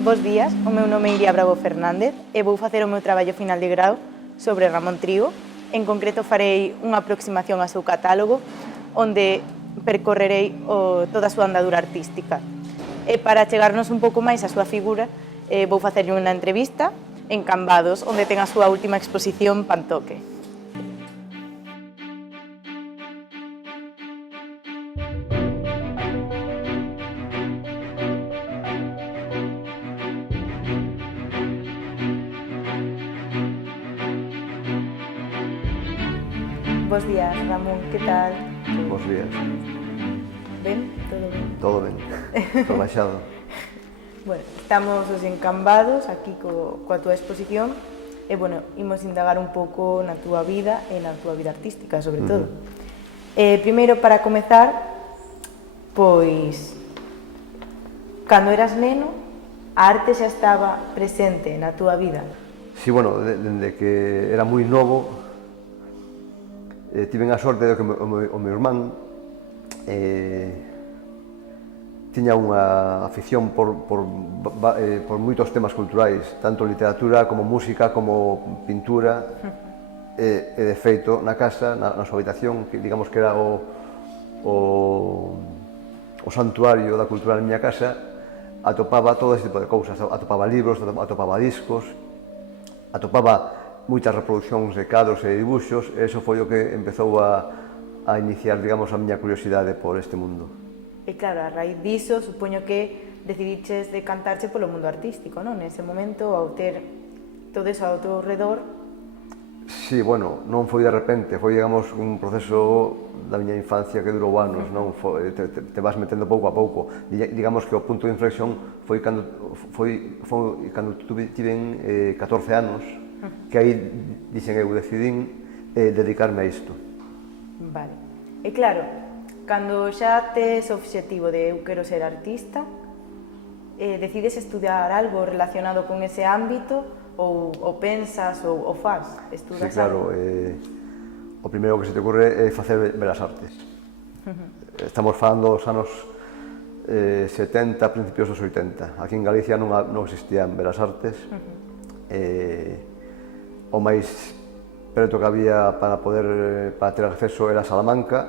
Bos días, o meu nome é Iria Bravo Fernández e vou facer o meu traballo final de grau sobre Ramón Trigo. En concreto farei unha aproximación ao seu catálogo onde percorrerei toda a súa andadura artística. E para chegarnos un pouco máis á súa figura, vou facerlle unha entrevista en Cambados, onde ten a súa última exposición Pantoque. Bos días, Ramón, que tal? Bos días. Ben? Todo ben? Todo ben, relaxado. Bueno, estamos os encambados aquí coa túa exposición e, bueno, imos indagar un pouco na túa vida e na túa vida artística, sobre todo. Primeiro, para comezar, pois, cando eras neno, a arte xa estaba presente na túa vida? Si, bueno, dende que era moi novo, tiven a sorte de que o meu irmán tiña unha afición por moitos temas culturais, tanto literatura como música, como pintura, e de feito, na casa, na súa habitación, que digamos que era o santuario da cultura na miña casa, atopaba todo ese tipo de cousas, atopaba libros, atopaba discos, atopaba moitas reproduccións de cadros e dibuxos, e iso foi o que empezou a iniciar, digamos, a miña curiosidade por este mundo. E claro, a raíz diso, supoño que decidiches decantarche polo mundo artístico, non? Nese momento, ao ter todo iso ao teu redor. Si, bueno, non foi de repente, foi, digamos, un proceso da miña infancia que durou anos, non? Te vas metendo pouco a pouco. Digamos que o punto de inflexión foi cando tiven 14 anos, que aí, dixen eu, decidín dedicarme a isto. Vale. E claro, cando xa tes o obxectivo de eu quero ser artista, decides estudiar algo relacionado con ese ámbito ou pensas ou faz? Estudas algo? Sí, claro. O primeiro que se te ocurre é facer Belas Artes. Estamos falando dos anos 70, principios dos 80. Aquí en Galicia non existían Belas Artes. O máis preto que había para ter acceso era Salamanca.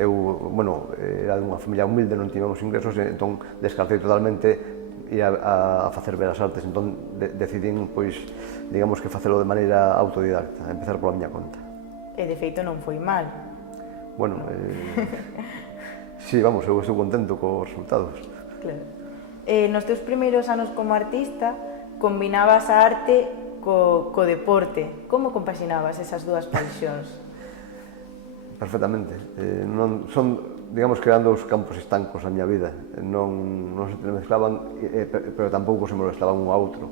Eu, bueno, era dunha familia humilde, non tiñamos ingresos, entón descartei totalmente ir a facer Belas Artes, entón decidín, pois, digamos que facelo de maneira autodidacta, empezar pola miña conta. E de feito non foi mal. Bueno, si, vamos, eu estou contento cos resultados. Claro. Nos teus primeiros anos como artista, combinabas a arte co deporte. Como compaxinabas esas dúas paixóns? Perfectamente. Son, digamos, que eran dous campos estancos na miña vida. Non se mezclaban, pero tampouco se molestaban un ao outro.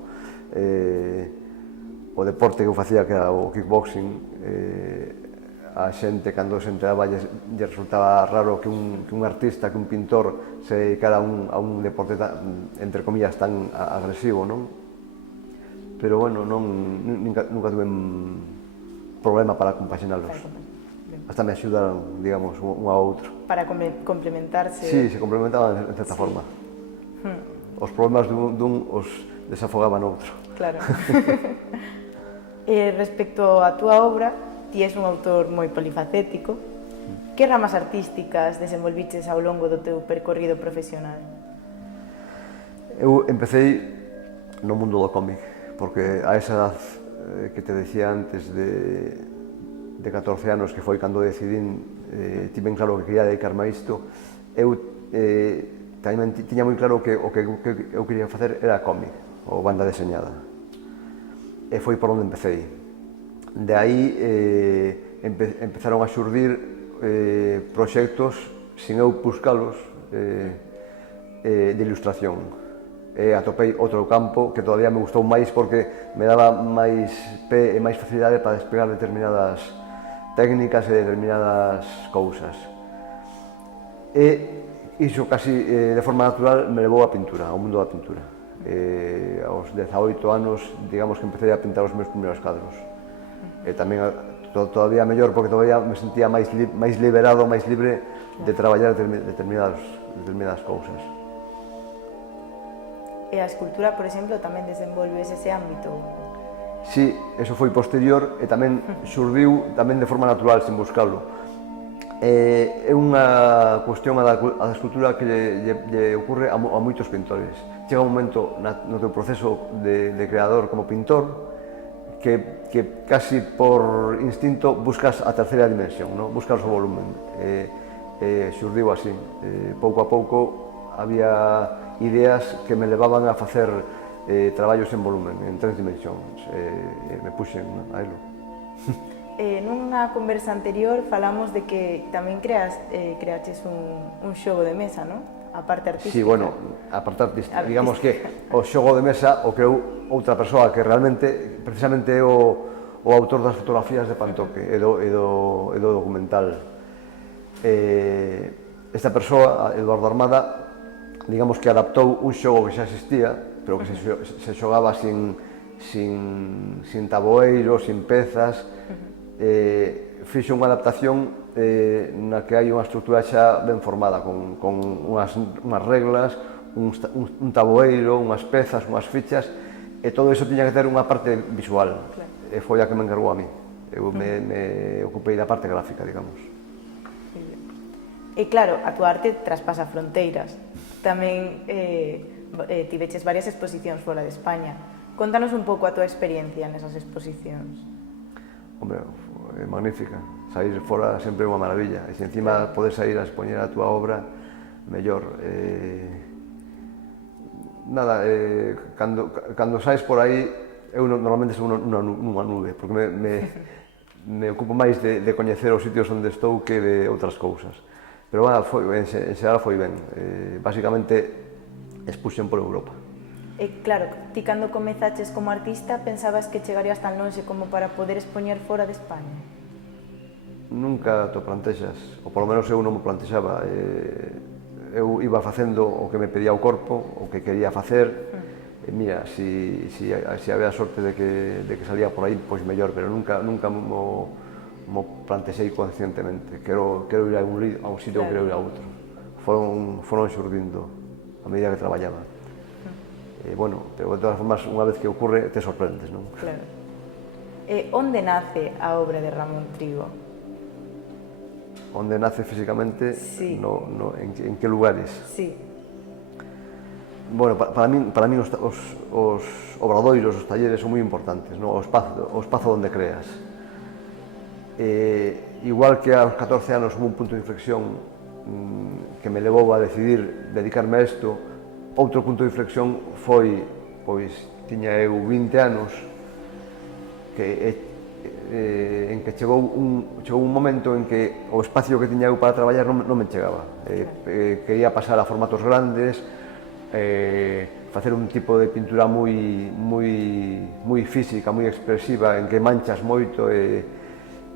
O deporte que eu facía, que era o kickboxing, a xente, cando se enteraba, lle resultaba raro que un artista, que un pintor se dedicara a un deporte, entre comillas, tan agresivo, non? Pero, bueno, nunca tuve problema para compaxinalos. Hasta me axudaron, digamos, un ao outro. Para complementarse. Sí, se complementaban en certa forma. Os problemas dun os desafogaban outro. Claro. Respecto á túa obra, ti és un autor moi polifacético. Que ramas artísticas desenvolviches ao longo do teu percorrido profesional? Eu empecé no mundo do cómic, porque a esa edad que te decía antes de 14 anos, que foi cando decidín, tiven claro que quería dedicarme a isto, eu tamén tiña moi claro que o que eu quería facer era cómic, ou banda deseñada. E foi por onde empecé. De aí empezaron a xurdir proxectos, sin eu buscalos, de ilustración. E atopei outro campo que todavía me gustou máis porque me daba máis pé e máis facilidade para despegar determinadas técnicas e determinadas cousas. E iso casi de forma natural me levou á pintura, ao mundo da pintura. Aos 18 anos, digamos que empecé a pintar os meus primeiros cadros. E tamén todavía mellor porque todavía me sentía máis liberado, máis libre de traballar determinadas cousas. E a escultura, por exemplo, tamén desenvolves ese ámbito? Sí, eso foi posterior e tamén xurdiu tamén de forma natural, sin buscarlo. É unha cuestión a da escultura que lle ocurre a moitos pintores. Chega un momento no teu proceso de creador como pintor que casi por instinto buscas a terceira dimensión, no? Buscas o volumen. Xurdiu así. Pouco a pouco había ideas que me levaban a facer traballos en volumen, en 3 dimensións. Me puxen a elo. Nunha conversa anterior falamos de que tamén creaches un xogo de mesa, non? A parte artística. Sí, bueno, a parte artística. Digamos que o xogo de mesa o creou outra persoa que realmente, precisamente é o autor das fotografías de Pantoque e do documental. Esta persoa, Eduardo Armada, digamos que adaptou un xogo que xa existía, pero que se xogaba sin taboeiro, sin pezas. Fixo unha adaptación na que hai unha estrutura xa ben formada, con unhas reglas, un taboeiro, unhas pezas, unhas fichas, e todo iso tiña que ter unha parte visual. E foi a que me encargou a mí. Eu me ocupei da parte gráfica, digamos. E claro, a túa arte traspasa fronteiras. Tamén tiveches varias exposicións fora de España. Contanos un pouco a túa experiencia nesas exposicións. Hombre, é magnífica. Saír fora sempre é unha maravilla. E se encima podes sair a expoñer a túa obra, mellor. Nada, cando saes por aí, eu normalmente sou nunha nube, porque me ocupo máis de coñecer os sitios onde estou que de outras cousas. Pero en xeral foi ben. Basicamente, expuxen por Europa. E claro, ti cando comezaches como artista pensabas que chegarías tan lonxe como para poder expoñer fora de España? Nunca te plantexas, ou polo menos eu non me plantexaba. Eu iba facendo o que me pedía o corpo, o que quería facer, e mira, se había sorte de que salía por aí, pois mellor, pero nunca mo plantexei conscientemente. Quero ir a un sitio ou quero ir a outro. Foron xurdindo a medida que traballaba. Bueno, pero de todas formas, unha vez que ocurre, te sorprendes, non? Claro. Onde nace a obra de Ramón Trigo? Onde nace físicamente? Sí. En que lugares? Sí. Bueno, para mí os obradoiros, os talleres son moi importantes, o espazo onde creas. Igual que aos 14 anos hubo un punto de inflexión que me levou a decidir dedicarme a isto, outro punto de inflexión foi, pois, tiña eu 20 anos, en que chegou un momento en que o espacio que tiña eu para traballar non me chegaba. Quería pasar a formatos grandes, facer un tipo de pintura moi física, moi expresiva, en que manchas moito e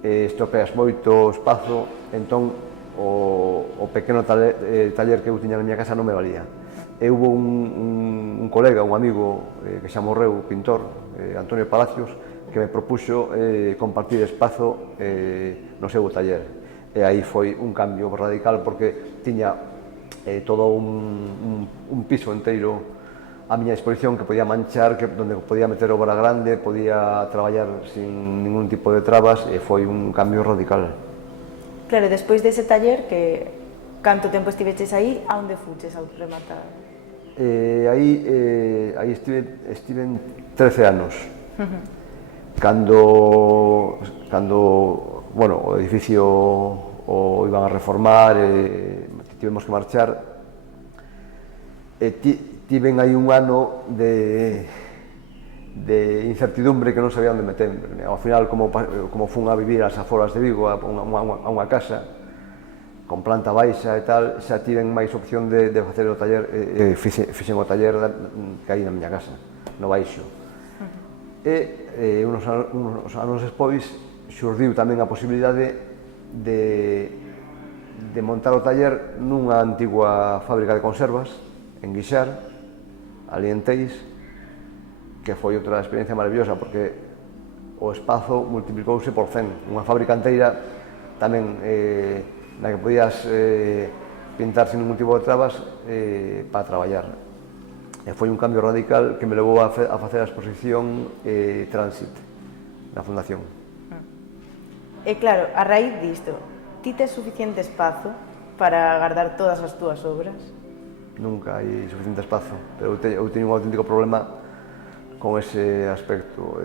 estropeas moito o espazo, entón o pequeno taller que eu tiña na miña casa non me valía. E hubo un colega, un amigo que xa morreu, pintor, Antonio Palacios, que me propuxo compartir espazo no seu taller. E aí foi un cambio radical, porque tiña todo un piso inteiro a miña disposición que podía manchar, donde podía meter obra grande, podía traballar sin ningún tipo de trabas, e foi un cambio radical. Claro, despois dese taller, canto tempo estiveches aí, a onde fuches a rematar? Aí estiven 13 anos. Cando o edificio o iban a reformar, tivemos que marchar, tiven aí un ano de incertidumbre, que non sabía onde meterme. Ao final, como fun a vivir ás aforas de Vigo, a unha casa con planta baixa e tal, xa tiven máis opción de facer o taller, fixen o taller que hai na miña casa, no baixo. E uns anos despois xurdiu tamén a posibilidade de montar o taller nunha antigua fábrica de conservas en Guixar, ali en Teis, que foi outra experiencia maravillosa, porque o espazo multiplicouse por 100, unha fábrica inteira tamén na que podías pintar sin ningún tipo de trabas para traballar. foi un cambio radical que me levou a facer a exposición Transit na Fundación. E claro, a raíz disto, ti tes suficiente espazo para guardar todas as túas obras? Nunca hai suficiente espazo, pero eu teño un auténtico problema con ese aspecto.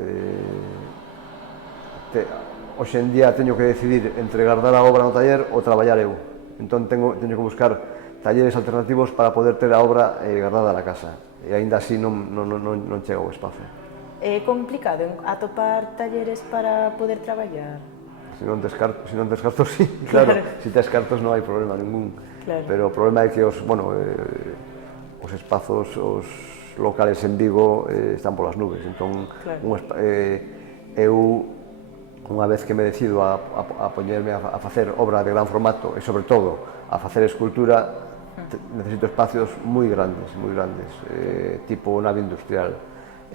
Hoxe en día teño que decidir entre guardar a obra no taller ou traballar eu. Entón teño que buscar talleres alternativos para poder ter a obra guardada na casa. E aínda así non chega o espazo. É complicado atopar talleres para poder traballar? Se non tes cartos, sí, claro. Se tes cartos non hai problema ningún. Claro. Pero o problema é que os espazos, os locales en Vigo están polas nubes. Entón, eu, unha vez que me decido a poñerme a facer obra de gran formato e, sobre todo, a facer escultura, necesito espacios moi grandes, tipo nave industrial.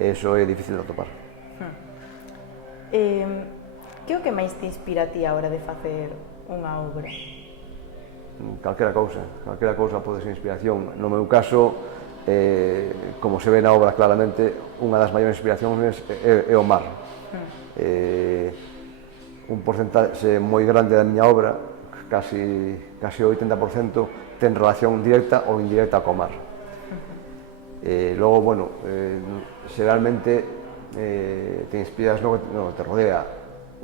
Eso é difícil de atopar. Que é o que máis te inspira a ti a hora de facer unha obra? Calquera cousa pode ser inspiración. No meu caso, como se ve na obra claramente, unha das maiores inspiracións é o mar. Un porcentaxe moi grande da miña obra, casi o 80%, ten relación directa ou indirecta co mar. Logo, bueno, xeralmente te inspiras no que te rodea.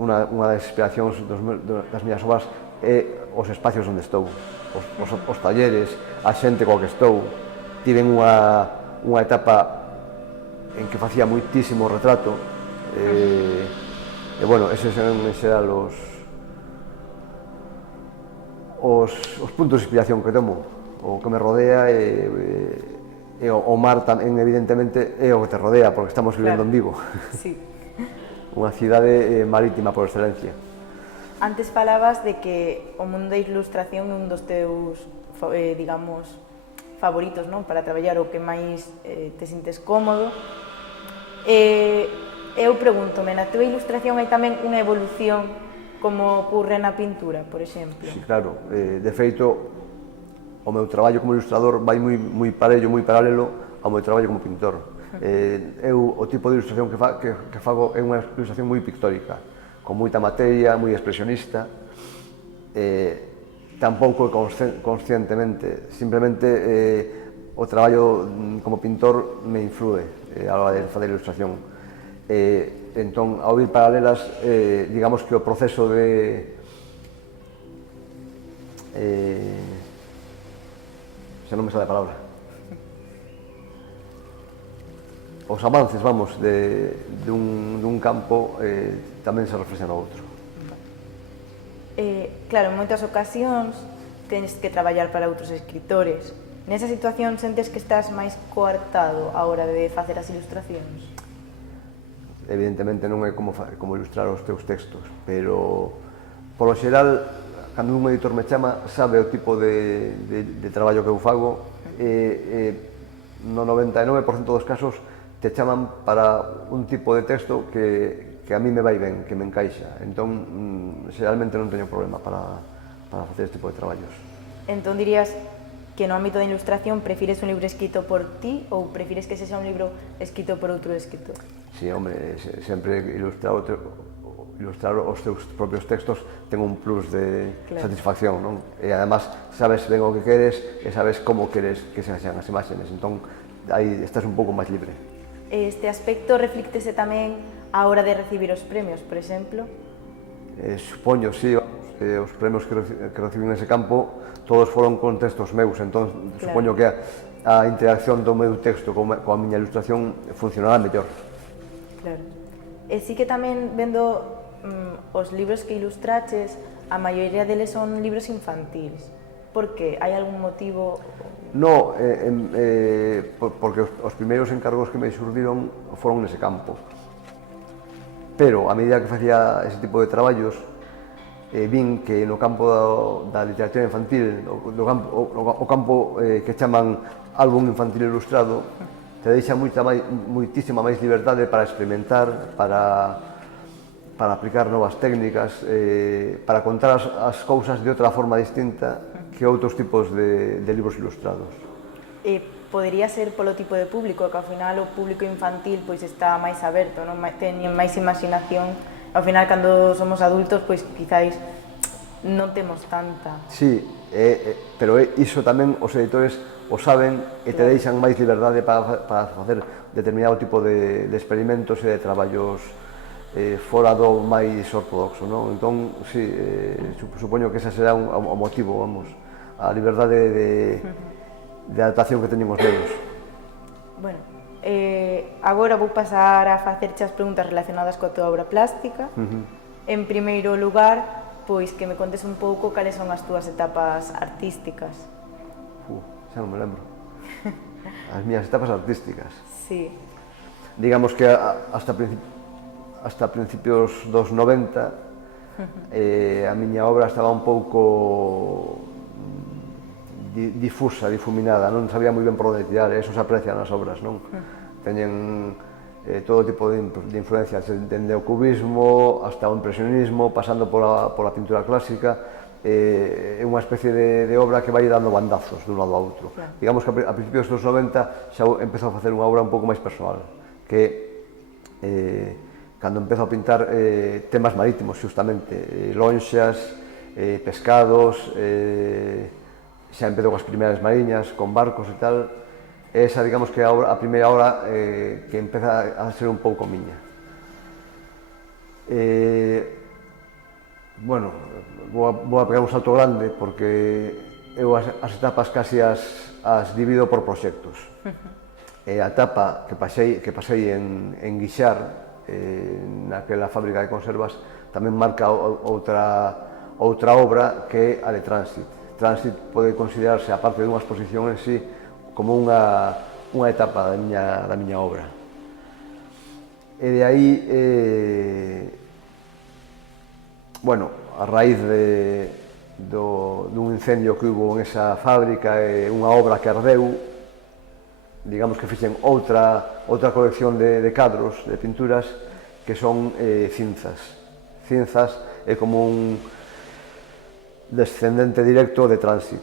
Unha das inspiracións das miñas obras é os espacios onde estou, os talleres, a xente coa que estou. Tiven unha etapa en que facía moitísimo retrato e, bueno, eses son en xeral os puntos de inspiración que tomo, o que me rodea e o mar tamén, evidentemente, é o que te rodea, porque estamos vivendo en Vigo. Sí. Unha cidade marítima por excelencia. Antes falabas de que o mundo da ilustración é un dos teus, digamos, favoritos, non? Para traballar, o que máis te sintes cómodo. Eu pregúntome, na tua ilustración hai tamén unha evolución como ocurre na pintura, por exemplo? Sí, claro. De feito, o meu traballo como ilustrador vai moi parello, moi paralelo ao meu traballo como pintor. O tipo de ilustración que fago é unha ilustración moi pictórica, con moita materia, moi expresionista. Tampouco conscientemente, simplemente o traballo como pintor me influe a hora de facer ilustración. Entón, ao ir paralelas, digamos que o proceso de xa non me sale a palabra, os avances, vamos, dun campo tamén se reflexan no outro. Claro, en moitas ocasións tens que traballar para outros escritores. Nesa situación sentes que estás máis coartado a hora de facer as ilustracións? Evidentemente non é como ilustrar os teus textos, pero, polo xeral, cando un editor me chama, sabe o tipo de traballo que eu fago e no 99% dos casos te chaman para un tipo de texto que a mí me vai ben, que me encaixa. Entón, xeralmente non teño problema para facer este tipo de traballos. Entón dirías que no ámbito da ilustración prefires un libro escrito por ti ou prefires que sexa un libro escrito por outro escritor? Sí, hombre, sempre ilustrar os teus propios textos ten un plus de satisfacción, non? E además sabes ben o que queres e sabes como queres que se xan as imaxenes, entón aí estás un pouco máis libre. Este aspecto reflíctese tamén á hora de recibir os premios, por exemplo? Supoño, sí, os premios que recibí nese campo todos foron con textos meus, entón supoño que a interacción do meu texto coa miña ilustración funcionará mellor. Claro. E sí que tamén vendo os libros que ilustraches, a maioría deles son libros infantiles. Por que? Hai algún motivo? No, porque os primeiros encargos que me xurdiron foron nese campo. Pero, a medida que facía ese tipo de traballos, vin que no campo da literatura infantil, o campo que chaman álbum infantil ilustrado, te deixa moitísima máis liberdade para experimentar, para aplicar novas técnicas, para contar as cousas de outra forma distinta que outros tipos de libros ilustrados. podería ser polo tipo de público, que ao final o público infantil pois está máis aberto, non? Teñen máis imaginación. Ao final, cando somos adultos, pois quizáis non temos tanta. Sí, pero iso tamén os editores o saben e te deixan máis liberdade para facer determinado tipo de experimentos e de traballos fora do máis ortodoxo, non? Entón, sí, supoño que ese será o motivo, vamos, a liberdade de adaptación que teñen os nenos. Bueno, agora vou pasar a facerche as preguntas relacionadas coa tua obra plástica. En primeiro lugar, pois que me contes un pouco cales son as túas etapas artísticas. Xa non me lembro. As miñas etapas artísticas. Sí. Digamos que hasta principios dos 90 a miña obra estaba un pouco difusa, difuminada, non sabía moi ben por onde tirar, eso se aprecia nas obras, non? Teñen todo tipo de influencias, dende o cubismo hasta o impresionismo, pasando pola pintura clásica. É unha especie de obra que vai dando bandazos dun lado a outro. Digamos que a principios dos 90 xa empezou a facer unha obra un pouco máis persoal, que cando empezo a pintar temas marítimos, justamente, lonxas, pescados, xa empezo coas primeiras mariñas, con barcos e tal. Esa, digamos que é a primeira obra que empeza a ser un pouco miña. Bueno, vou a pegar un salto grande porque eu as etapas casi as divido por proxectos. A etapa que pasei en Guixar, naquela fábrica de conservas, tamén marca outra obra que é a de Transit. Transit pode considerarse, aparte dunha exposición en sí, como unha etapa da miña obra. E de aí, bueno, a raíz dun incendio que hubo en esa fábrica e unha obra que ardeu, digamos que fixen outra colección de cadros, de pinturas, que son cinzas. Cinzas é como un descendente directo de Transit,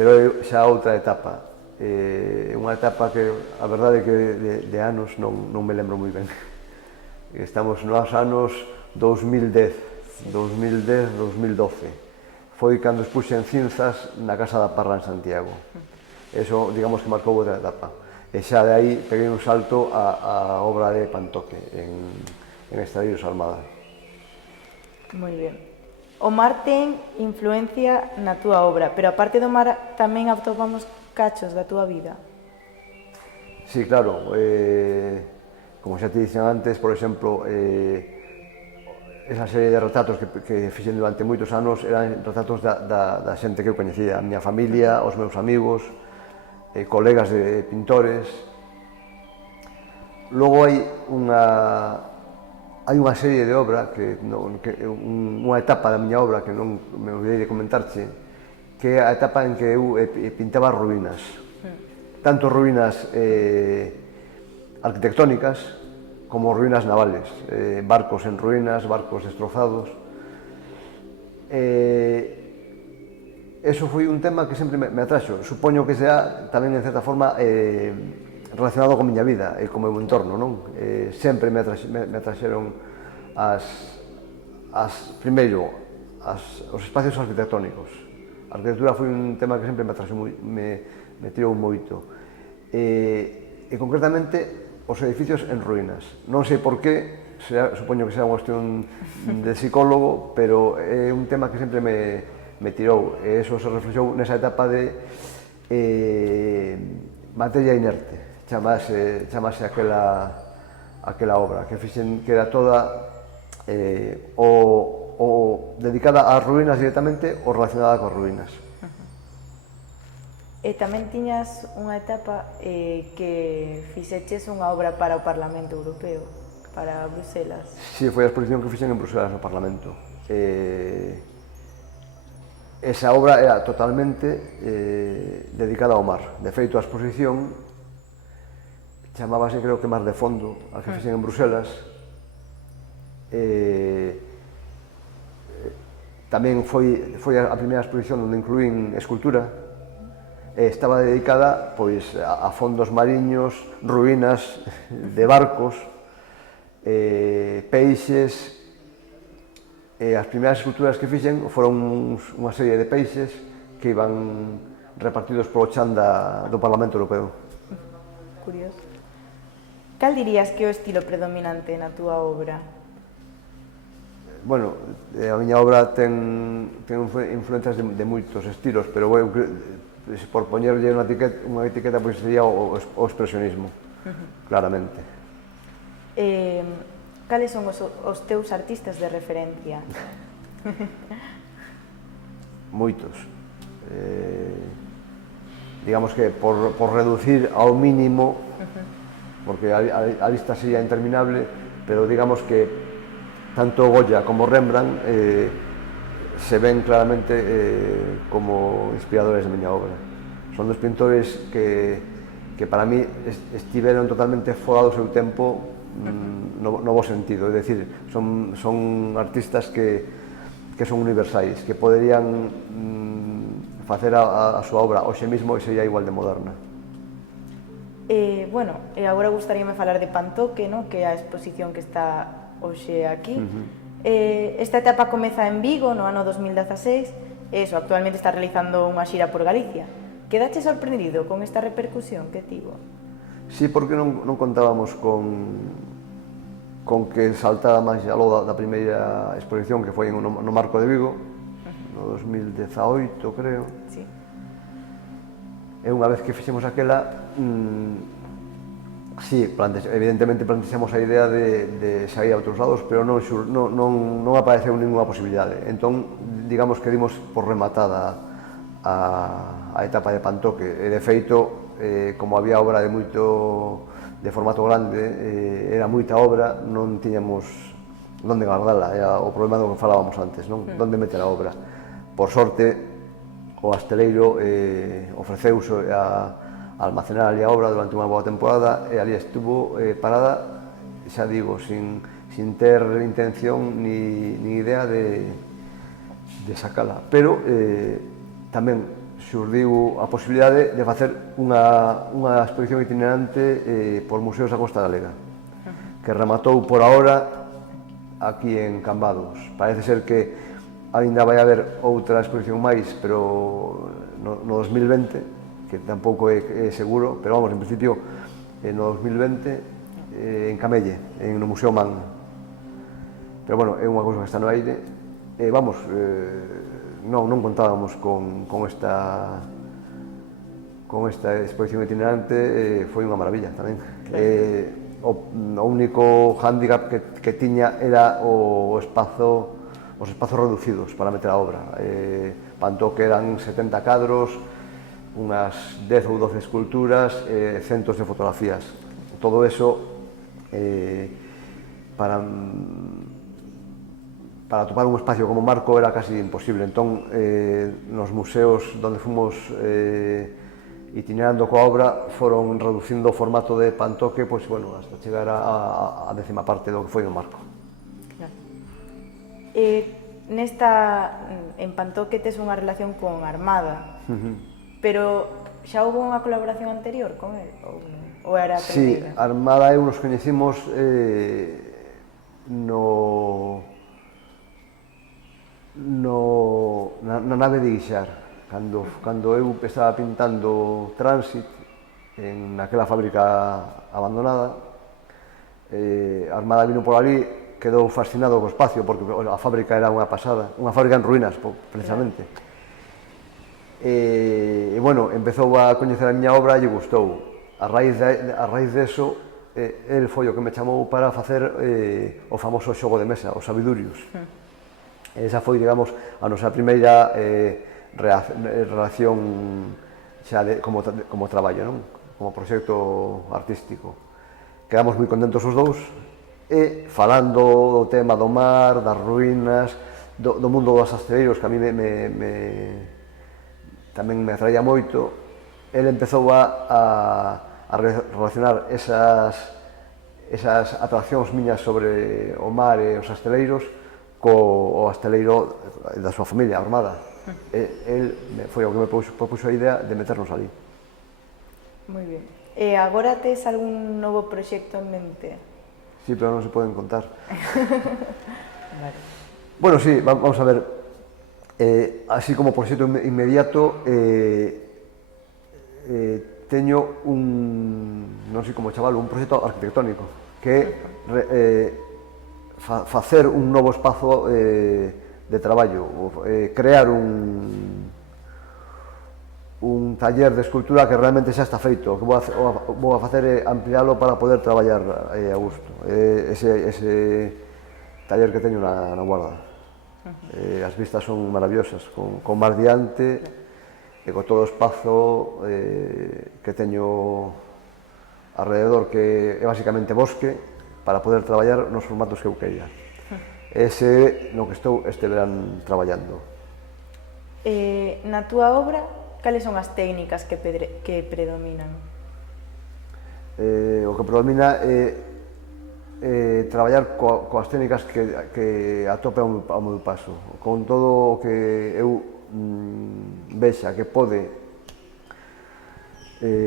pero é xa outra etapa. Unha etapa que, a verdade é que de anos non me lembro moi ben. Estamos nos anos 2010, 2012. Foi cando expuxen cinzas na Casa da Parra en Santiago. Eso, digamos que marcou outra etapa. E xa de aí peguei un salto a obra de Pantoque en Estradillos Almada. Moi ben. O mar ten influencia na túa obra, pero aparte do mar tamén atopamos cachos da túa vida. Sí, claro. Como xa te dixen antes, por exemplo, esa serie de retratos que fixen durante moitos anos eran retratos da xente que eu coñecía, a miña familia, os meus amigos, colegas de pintores. Logo hai unha serie de obra, unha etapa da miña obra que non me olvidei de comentarche, que é a etapa en que eu pintaba ruínas. Tanto ruínas arquitectónicas como ruínas navales, barcos en ruínas, barcos destrozados. Eso foi un tema que sempre me atraxo. Supoño que sea tamén, en certa forma, relacionado con miña vida e con o meu entorno, non? Sempre me atraxeron primeiro, os espacios arquitectónicos. A arquitectura foi un tema que sempre me atraxou, me tirou moito. E concretamente, os edificios en ruínas. Non sei por qué, supoño que será unha cuestión de psicólogo, pero é un tema que sempre me tirou, e eso se reflexou nesa etapa de materia inerte, chamase aquela obra, que fixen que era toda dedicada ás ruínas directamente ou relacionada coas ruínas. E tamén tiñas unha etapa que fixeches unha obra para o Parlamento Europeo, para Bruselas. Si, foi a exposición que fixen en Bruselas no Parlamento. Esa obra era totalmente dedicada ao mar. De feito, a exposición chamábase, creo que Mar de Fondo, a que fixen en Bruselas. Tamén foi a primeira exposición onde incluín escultura. estaba dedicada pois, a fondos mariños, ruínas de barcos, peixes. As primeiras esculturas que fixen foron unha serie de peixes que iban repartidos polo chan do Parlamento Europeo. Curioso. Cal dirías que é o estilo predominante na túa obra? Bueno, a miña obra ten influencias de moitos estilos, pero por poñerlle unha etiqueta pois sería o expresionismo, claramente. Cales son os teus artistas de referencia? Moitos. Digamos que por reducir ao mínimo, porque a lista sería interminable, pero digamos que tanto Goya como Rembrandt se ven claramente como inspiradores de miña obra. Son dos pintores que para mí estiveron totalmente fora do seu tempo no bo sentido, é dicir, son artistas que son universais, que poderían facer a súa obra hoxe mesmo e sería igual de moderna. Bueno, agora gustaríame falar de Pantoque, que é a exposición que está hoxe aquí. Esta etapa comeza en Vigo no ano 2016 e actualmente está realizando unha xira por Galicia. Quedache sorprendido con esta repercusión que tivo? Sí, porque non contábamos con que saltara máis aló da primeira exposición que foi no Marco de Vigo, no 2018, creo. Sí. E unha vez que fixemos aquela, sí, evidentemente plantexamos a idea de sair a outros lados, pero non apareceu ninguna posibilidade. Entón, digamos que dimos por rematada a etapa de Pantoque. E, de feito, como había obra de formato grande, era moita obra, non tiñamos onde guardala, era o problema do que falábamos antes, non? Onde meter a obra. Por sorte, o Asteleiro ofreceuse a almacenar ali a obra durante unha boa temporada e ali estuvo parada, xa digo, sin ter intención ni idea de sacala. Pero tamén xurdiu a posibilidade de facer unha exposición itinerante por museos da Costa Galega, que rematou por ahora aquí en Cambados. Parece ser que aínda vai haber outra exposición máis, pero no 2020, que tampouco é seguro, pero vamos, en principio, no 2020, en Camelle, no Museo Man. Pero, bueno, é unha cousa que está no aire. Vamos, non contábamos con esta exposición itinerante, foi unha maravilla tamén. O único hándicap que tiña era os espazos reducidos para meter a obra. Pantoque eran 70 cadros, unhas 10 ou 12 esculturas, centos de fotografías. Todo eso para topar un espacio como Marco era casi imposible. Entón, nos museos onde fomos itinerando coa obra foron reducindo o formato de Pantoque, pois, bueno, hasta chegar a 10ª parte do que foi o Marco. Claro. En Pantoque tes unha relación con Armada, pero xa houve unha colaboración anterior con el? Ou era a primeira? Sí, Armada e eu nos coñecimos na nave de Guixar, cando eu estaba pintando Transit naquela fábrica abandonada. Armada vino por ali, quedou fascinado co espacio, porque a fábrica era unha pasada, unha fábrica en ruínas, precisamente. E, bueno, empezou a coñecer a miña obra e lle gustou. A raíz deso, el foi o que me chamou para facer o famoso xogo de mesa, os Sabidurios. Esa foi, digamos, a nosa primeira relación xa como traballo, non? Como proxecto artístico. Quedamos moi contentos os dous e falando do tema do mar, das ruínas, do mundo dos astreiros, que a mí tamén me atraía moito, ele empezou a relacionar esas atraccións miñas sobre o mar e os asteleiros co asteleiro da súa familia, a Armada. El foi o que me propuxo a idea de meternos ali. Moi ben. E agora tes algún novo proxecto en mente? Sí, pero non se poden contar. Vale. Bueno, sí, vamos a ver. Así como proxecto inmediato, teño non sei como chamalo, un proxecto arquitectónico, que é facer un novo espazo de traballo, crear un taller de escultura que realmente xa está feito. O que vou a facer é ampliálo para poder traballar a gusto. Ese taller que teño na Guarda. As vistas son maravillosas, con mar diante e con todo o espazo que teño alrededor, que é basicamente bosque, para poder traballar nos formatos que eu queira. Ese no que estou este verán traballando. Na túa obra, cales son as técnicas que predominan? O que predomina é traballar coas técnicas que atope ao meu paso, con todo o que eu vexa que pode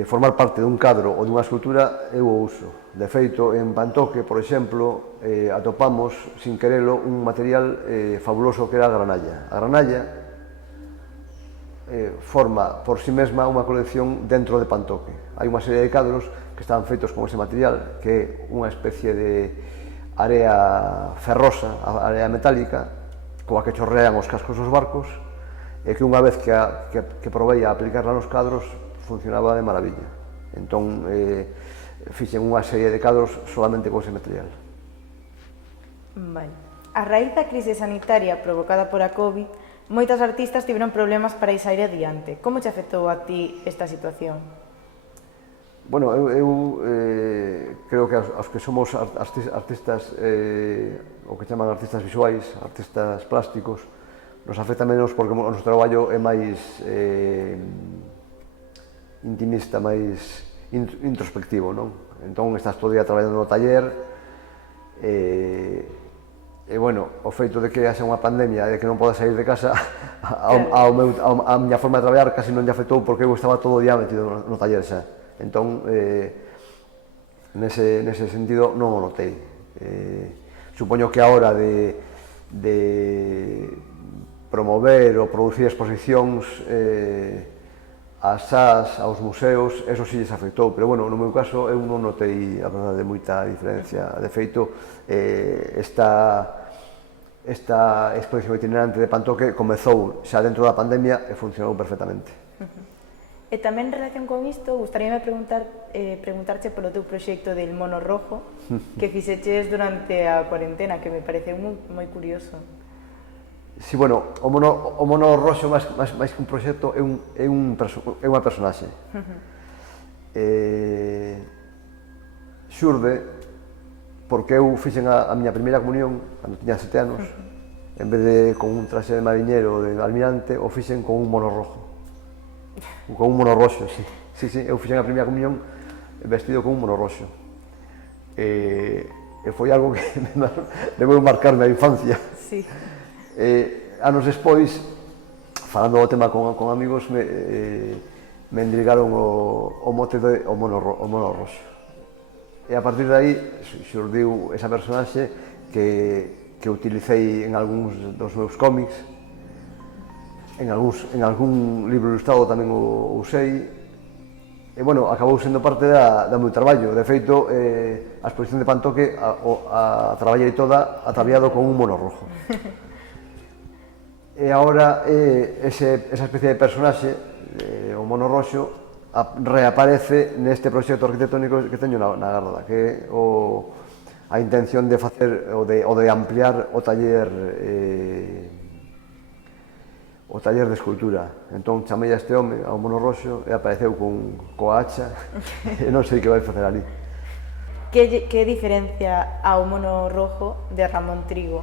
formar parte dun cadro ou dunha escultura, eu o uso. De feito, en Pantoque, por exemplo, atopamos, sin querelo, un material fabuloso que era a granalla. A granalla forma por sí mesma unha colección dentro de Pantoque. Hai unha serie de cadros que están feitos con ese material, que é unha especie de area ferrosa, area metálica, coa que chorrean os cascos dos barcos, e que unha vez que probei a aplicarla nos cadros, funcionaba de maravilla. Entón, fixen unha serie de cadros solamente con ese material. Vale. A raíz da crise sanitaria provocada por a COVID, moitas artistas tiveron problemas para ir sair adiante. Como te afectou a ti esta situación? Bueno, eu creo que aos que somos artistas, o que chaman artistas visuais, artistas plásticos, nos afecta menos porque o noso traballo é máis intimista, máis introspectivo, non? Entón, estás todo o día traballando no taller, e, bueno, o feito de que haxa unha pandemia e de que non poda sair de casa, a miña forma de traballar casi non lle afectou porque eu estaba todo o día metido no taller xa. Entón, nese sentido, non o notei. Supoño que a hora de promover ou producir exposicións ás SAS, aos museos, eso sí lles afectou, pero bueno, no meu caso eu non notei, a verdade, moita diferencia. De feito, esta exposición itinerante de Pantoque comezou xa dentro da pandemia e funcionou perfectamente. E tamén en relación con isto, gustaríame preguntarche polo teu proxecto del mono rojo que fixeches durante a cuarentena, que me pareceu moi curioso. Si, bueno, o mono roxo, máis que un proxecto, é unha personaxe. Xurde porque eu fixen a miña primeira comunión cando tiña 7 anos, en vez de con un traxe de mariñeiro de almirante, o fixen con un mono rojo. Con un mono roxo, sí. Sí, eu fixen a primeira comunión vestido con un mono roxo. E foi algo que debeu marcarme a infancia. Sí. Anos despois, falando do tema con amigos, me endilgaron o mote de o mono roxo. E a partir de aí xurdiu esa personaxe que utilicei en algúns dos meus cómics, en algún libro ilustrado tamén o usei, e, bueno, acabou sendo parte do meu traballo. De feito, a exposición de Pantoque a traballei toda ataviado con un mono rojo. E agora esa especie de personaxe, o mono roxo, reaparece neste proxecto arquitectónico que teño na Garda, que é a intención de facer ou de ampliar o taller de escultura. Entón chamei a este home, ao mono roxo, e apareceu coa hacha e non sei que vai facer ali. Que diferencia ao mono rojo de Ramón Trigo?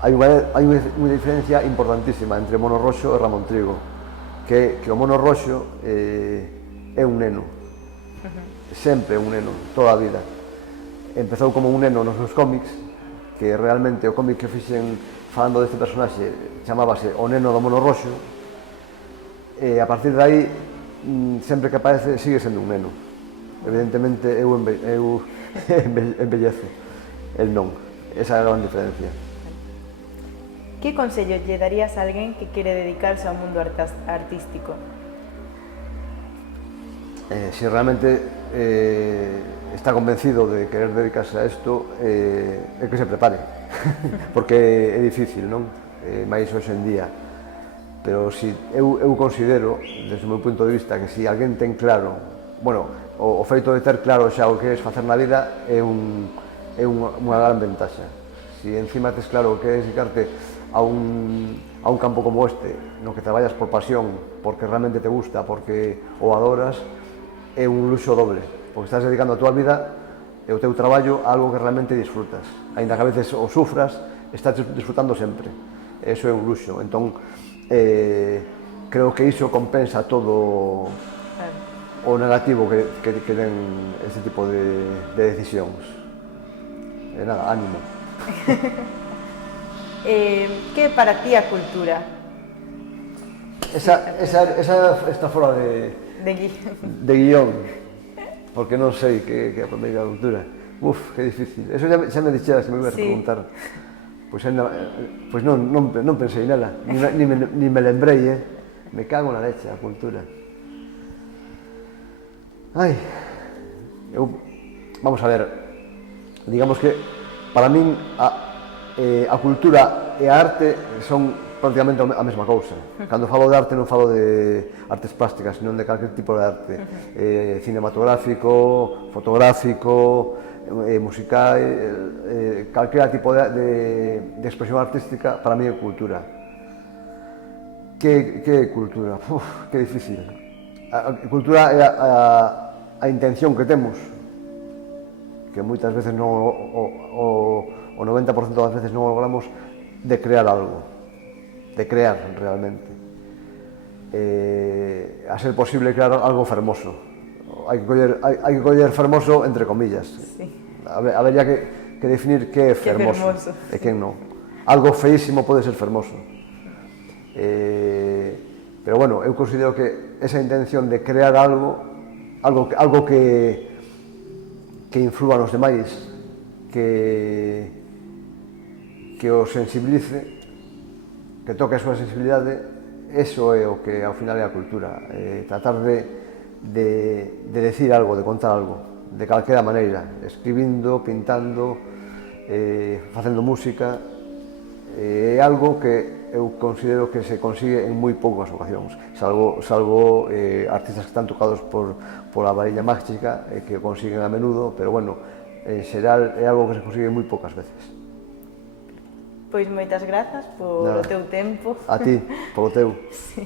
Hai unha diferencia importantísima entre mono roxo e Ramón Trigo, que o mono roxo é un neno, sempre un neno, toda a vida. Empezou como un neno nos meus cómics, que realmente o cómic que fixen falando deste personaxe, chamábase O Neno do Mono Roxo, e a partir de aí, sempre que aparece, sigue sendo un neno. Evidentemente, eu embellezo, el non. Esa é a gran diferencia. Que consello lle darías a alguén que quere dedicarse ao mundo artístico? Si realmente está convencido de querer dedicarse a isto, é que se prepare, porque é difícil, non? Mais hoxe en día. Pero si eu considero, desde o meu punto de vista, que si alguén ten claro, bueno, o feito de ter claro xa o que é facer na vida é unha gran ventaxa. Si encima tes claro o que é dedicarte a un campo como este, no que traballas por pasión, porque realmente te gusta, porque o adoras, é un luxo doble, porque estás dedicando a tua vida e o teu traballo a algo que realmente disfrutas. Ainda que a veces o sufras, estás disfrutando sempre. Eso é un luxo. Entón, creo que iso compensa todo o negativo que ten este tipo de decisións. E nada, ánimo. Que é para ti a cultura? Esa está fora de guión, porque non sei que é a primeira cultura. Uf, que difícil. Eso xa me dixeras que me ibas a preguntar. Pois non pensei nela, ni me lembrei, me cago na leche, a cultura. Ai, vamos a ver, digamos que para min a cultura e a arte son prácticamente a mesma cousa. Cando falo de arte non falo de artes plásticas, senón de calquer tipo de arte, cinematográfico, fotográfico, musical, calquera tipo de expresión artística, para mí é cultura. Que é cultura? Que difícil. A cultura é a intención que temos, que moitas veces non, o 90% das veces non logramos, de crear algo, de crear realmente. A ser posible crear algo fermoso. Hai que coller fermoso entre comillas. Sí. Habería que definir que é fermoso e que non. Algo feísimo pode ser fermoso. Pero bueno, eu considero que esa intención de crear algo que inflúa nos demais, que o sensibilice, que toque a súa sensibilidade, eso é o que ao final é a cultura. Tratar de decir algo, de contar algo, de calquera maneira, escribindo, pintando, facendo música, é algo que eu considero que se consigue en moi poucas ocasións, salvo artistas que están tocados por a varilla mágica, que o consiguen a menudo, pero bueno, en xeral é algo que se consigue moi poucas veces. Pois moitas grazas polo teu tempo. A ti, polo teu. Sí.